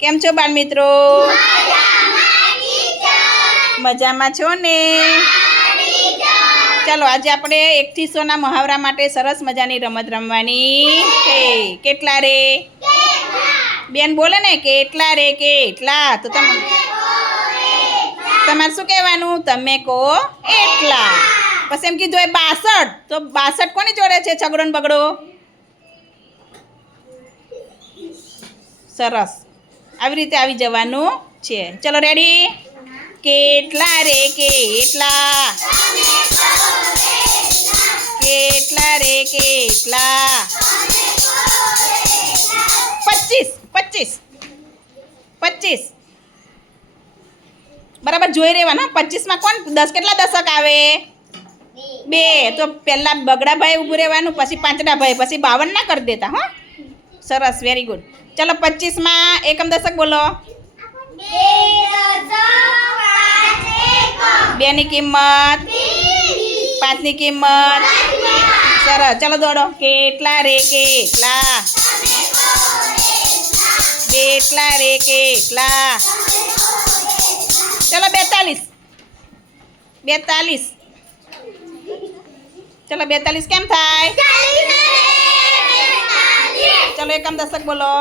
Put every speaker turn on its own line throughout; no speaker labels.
કેમ છો બાળ મિત્રો મજામાં છો ને? ચાલો, આજે આપણે એકથી સોના મહાવરા માટે સરસ મજાની રમત રમવાની. છે કેટલા રે? બેન, બોલે ને, કેટલા રે, કેટલા? તો તમે તમારે શું કહેવાનું? તમે કહો, એટલા. પછી એમ કીધું, એ બાસઠ. તો બાસઠ કોની જોડે છે, છગડો ને બગડો? સરસ. આવી રીતે આવી જવાનું છે. ચલો રેડી કેટલા રે, કેટલા? કેટલા રે, કેટલા? પચીસ પચીસ પચીસ. બરાબર, જોઈ રહેવાના? પચીસમાં કોણ? દસ, કેટલા દશક આવે? બે. તો પહેલાં બગડાભાઈ ઊભું રહેવાનું, પછી પાંચડાભાઈ, પછી બાવન ના કરી દેતા, હો. સરસ વેરી ગુડ ચલો, પચીસમાં એકમ દશક બોલો. બેની કિંમત. પાંચની કિંમત. સરસ, ચલો દોડો. કેટલા રે, કેટલા? કેટલા રે, કેટલા? ચલો, બેતાલીસ. બેતાલીસ. ચલો, બેતાલીસ કેમ થાય? ચલો એકમ દશક બોલો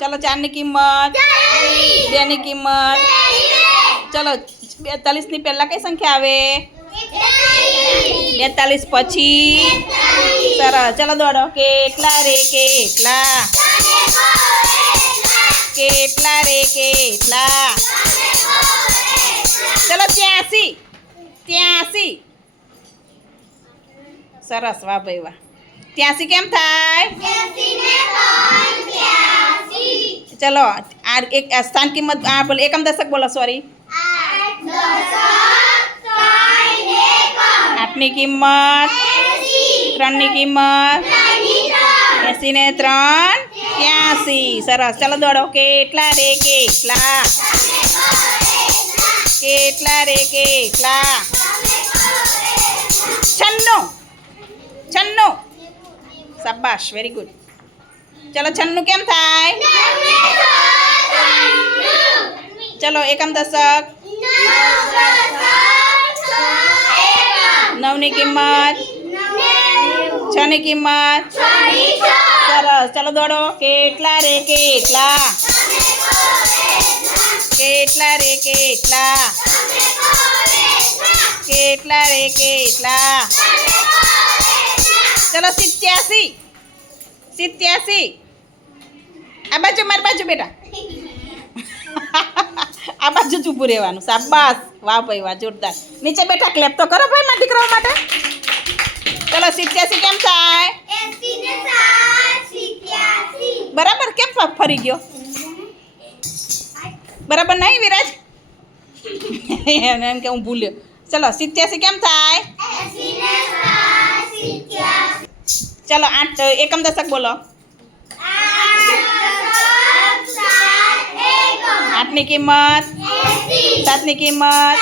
ચલો ચારની કિંમત બેની કિંમત ચલો બેતાલીસની પહેલાં કઈ સંખ્યા આવે બેતાલીસ પછી સરસ ચલો દોડો કેટલા રે કેટલા કેટલા રે કેટલા ચલો ત્યાંસી ત્યાંસી સરસ, વાહ ભાઈ, વાહ. ત્યાંસી કેમ થાય? ચલો, આ એક સ્થાન કિંમત, આ બોલો, એકમ દશક બોલો સોરી આઠની કિંમત, ત્રણની કિંમત એસી ને ત્રણ, ત્યાંસી. સરસ. ચલો દોડો. કેટલા રે, કેટલા? કેટલા રે, કેટલા? છન્નું. છન્નું શાબાશ વેરી ગુડ ચલો છન્નું કેમ થાય ચલો એકમ દશક નવની કિંમત છની કિંમત સરસ ચલો દોડો કેટલા રે કેટલા કેટલા રે કેટલા કેટલા રે કેટલા ચલો સિત્યાસી. સિત્યાસી. આ બાજુ, મારી બાજુ બેટા. આ બાજુ જ ઊભું રહેવાનું. શાબાશ. વાહ ભાઈ, વાહ, જોરદાર. નીચે બેઠા ક્લેપ તો કરો ભાઈ મારા દીકરાઓ માટે. ચલો, સિત્યાસી કેમ થાય? બરાબર, કેમ ફરી ગયો? બરાબર નહીં વિરાજ? એમ કે હું ભૂલ્યો. ચલો, સિત્યાસી કેમ થાય? ચલો આઠ એકમ દશક બોલો આઠની કિંમત સાતની કિંમત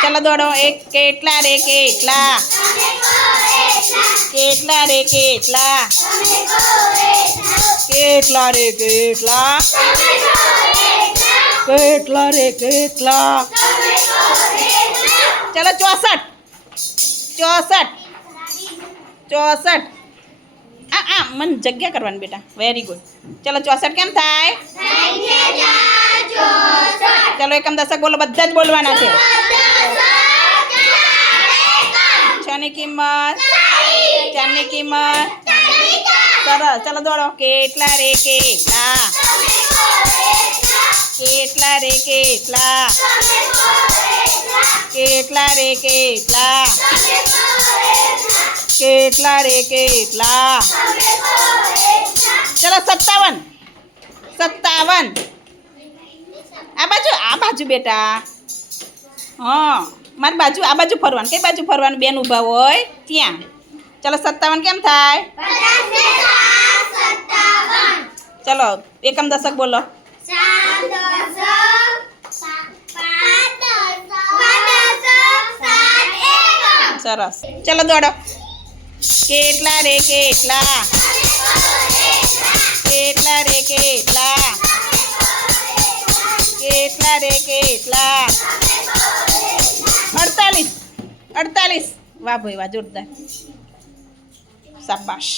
ચલો દોડો એક કેટલા રે કેટલા કેટલા રે કેટલા કેટલા રે કેટલા કેટલા રે કેટલા ચલો ચોસઠ ચોસઠ ચોસઠ આ આ મને જગ્યા કરવાની બેટા. વેરી ગુડ ચલો, ચોસઠ કેમ થાય? ચલો, એકમ દશક બોલો, બધા જ બોલવાના છે. ચની કિંમત. ચની કિંમત. સરસ. ચલો, દોડો. કેટલા રે, કેટલા? કેટલા રે, કેટલા? કેટલા રે, કેટલા? કેટલા રે કેટલા? ચલો સત્તાવન. સત્તાવન. આ બાજુ આ બાજુ બેટા. હા મારી બાજુ આ બાજુ ફરવાનું. કઈ બાજુ ફરવાનું? બેન ઊભા હોય ત્યાં. ચલો સત્તાવન કેમ થાય? ચલો એકમ દશક બોલો. સરસ. ચલો દોડો. કેટલા રે કેટલા? કેટલા રે કેટલા? કેટલા રે કેટલા? અડતાલીસ. અડતાલીસ. વાહ ભાઈ, વાહ, જોરદાર. શાબાશ.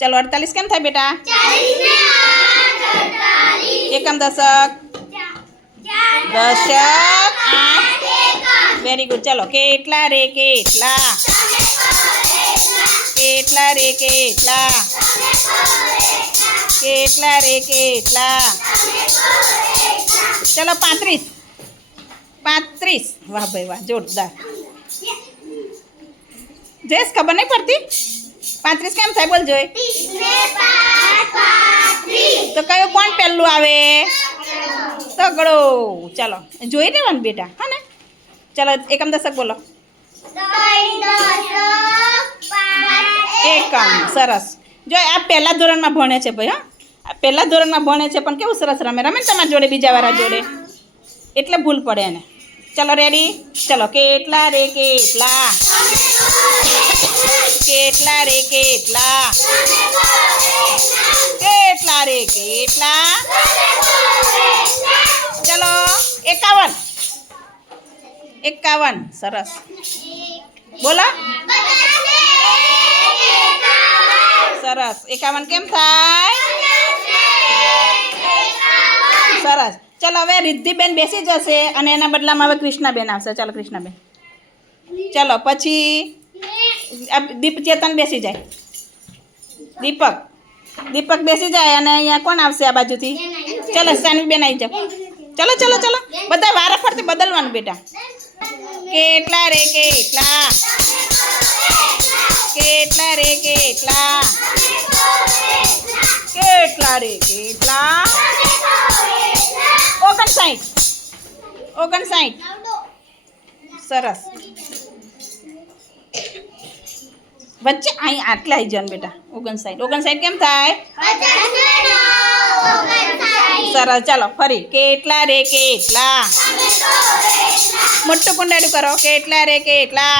ચાલો, અડતાલીસ કેમ થાય બેટા? એકમ દશક. દશક વેરી ગુડ ચાલો, કેટલા રે કેટલા? કેટલા રે કેટલા? કેટલા રે કેટલા? ચલો પાંત્રીસ. પાંત્રીસ. વાહ ભાઈ વાહ, જોરદાર. જેસ, ખબર નહીં પડતી? પાંત્રીસ કેમ થાય? બોલ જોઈ તો કયો, કોણ પહેલું આવે? તગડો. ચાલો, જોઈ લેવાનું બેટા, હા ને? ચાલો, એકમ દશક બોલો. એકમ સરસ. જો આ પહેલા ધોરણમાં ભણે છે ભાઈ, હા. આ પહેલા ધોરણમાં ભણે છે, પણ કેવું સરસ રમે. રમે ને તમારા જોડે, બીજા વાળા જોડે. એટલે ભૂલ પડે એને. ચલો રેડી ચલો, કેટલા રે કેટલા? કેટલા રે કેટલા? કેટલા રે કેટલા? ચલો, એકાવન. એકાવન, સરસ. બોલો. સરસ. એકાવન કેમ થાય? સરસ. ચાલો, હવે રિદ્ધિબેન બેસી જશે અને એના બદલામાં હવે કૃષ્ણાબેન આવશે. ચાલો, કૃષ્ણાબેન. ચાલો, પછી દીપ ચેતન બેસી જાય. દીપક. દીપક બેસી જાય અને અહીંયા કોણ આવશે આ બાજુથી? ચાલો સાનવીબેન આવી જાઓ. ચલો ચલો ચલો. બધા વારા ફરતી બદલવાનું બેટા. કેટલા રે, કેટલા? કેટલા રે કેટલા કેટલા રે કેટલા ઓગણસાઠ ઓગણસાઠ સરસ વચ્ચે અહીં આટલા આવી જવાનું બેટા ઓગણસાઠ ઓગણસાઠ કેમ થાય સરસ ચાલો ફરી કેટલા રે કેટલા મોટું કુંડાડું કરો કેટલા રે કેટલા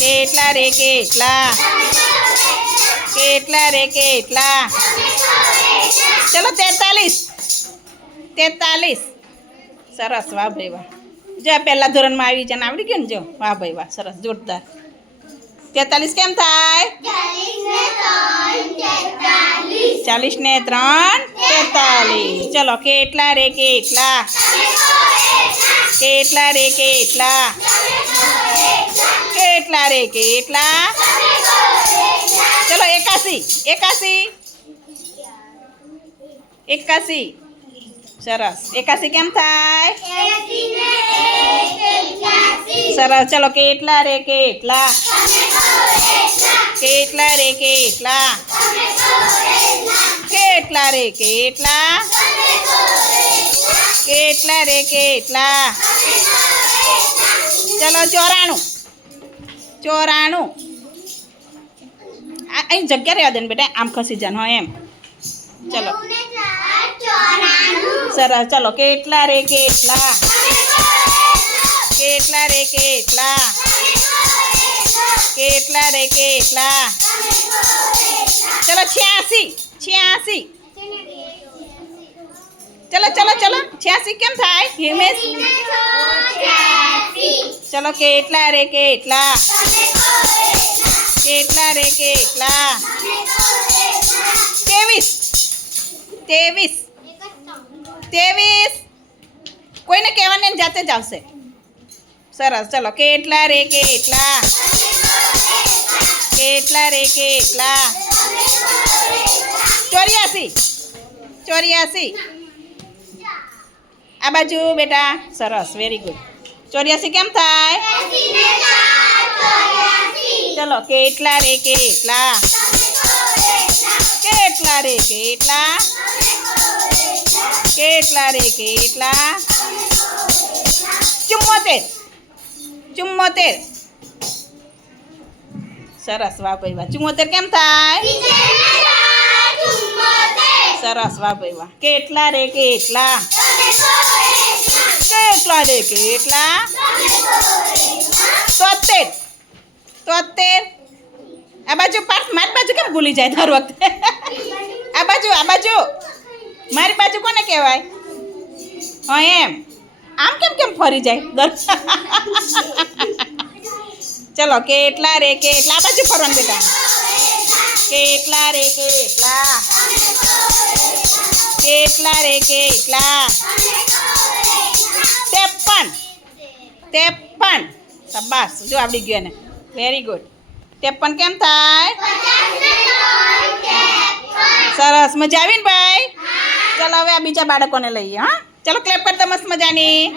કેટલા રે કેટલા? કેટલા રે કેટલા? ચલો તેતાલીસ. તેતાલીસ. સરસ, વાહ ભાઈ વાહ. જો પહેલાં ધોરણમાં આવી છે ને આવડી ગયું ને જો? વાહ ભાઈ વાહ, સરસ, જોરદાર. તેતાલીસ કેમ થાય? ચાલીસ ને ત્રણ તેતાલીસ. ચલો, કેટલા રે કેટલા? કેટલા રે કેટલા? કેટલા રે કેટલા? ચલો, એકાસી એકાસી. એકાસી. સરસ એકાસી કેમ થાય સરસ ચલો કેટલા રે કેટલા કેટલા રે કેટલા કેટલા રે કેટલા કેટલા રે કેટલા ચલો ચોરાણું. ચોરાણું. અહીં જગ્યા રહેવા દે ને બેટા, આમ ખસી હા, એમ. ચલો. સરસ. ચલો કેટલા રે કેટલા? કેટલા રે કેટલા? કેટલા રે કેટલા? ચલો છ્યાસી. છ્યાસી. ચલો ચલો ચલો. છ્યાસી કેમ થાય? હિમેશ ચલો કેટલા રે કેટલા? કેટલા રે કેટલા? ત્રેવીસ. ત્રેવીસ. ત્રેવીસ. કોઈને કહેવાને જાતે જ આવશે. સરસ, ચલો. કેટલા રે, કેટલા? કેટલા રે, કેટલા? ચોર્યાસી. ચોર્યાસી. આ બાજુ, બેટા. સરસ વેરી ગુડ ચોર્યાસી કેમ થાય? ચલો, કેટલા રે, કેટલા? કેટલા રે, કેટલા? કેટલા રે, કેટલા? ચુમ્મોતેર. ચુમ્મોતેર. સરસ વાહ ભાઈ વાહ. ચુમ્મોતેર કેમ થાય? સરસ વાહ ભાઈ વાહ. કેટલા રે, કેટલા? કેટલા રે, કેટલા? તોતેર. તોતેર. આ બાજુ પાસ મારી બાજુ કેમ ભૂલી જાય દર વખતે? આ બાજુ આ બાજુ. મારી બાજુ કોને કહેવાય? હા એમ. આમ કેમ કેમ ફરી જાય? ચલો કેટલા રે કેટલા? આ બાજુ ફરવાનું બેટા. કેટલા રે કેટલા? કેટલા રે કેટલા? ત્રેપન. ત્રેપન. શાબાશ જો આવડી ગયો એને. વેરી ગુડ ત્રેપન કેમ થાય? સરસ. મજા આવી ને ભાઈ? ચલો હવે આ બીજા બાળકોને લઈએ હા. ચાલો ક્લેપ કરતા મસ્ત મજાની.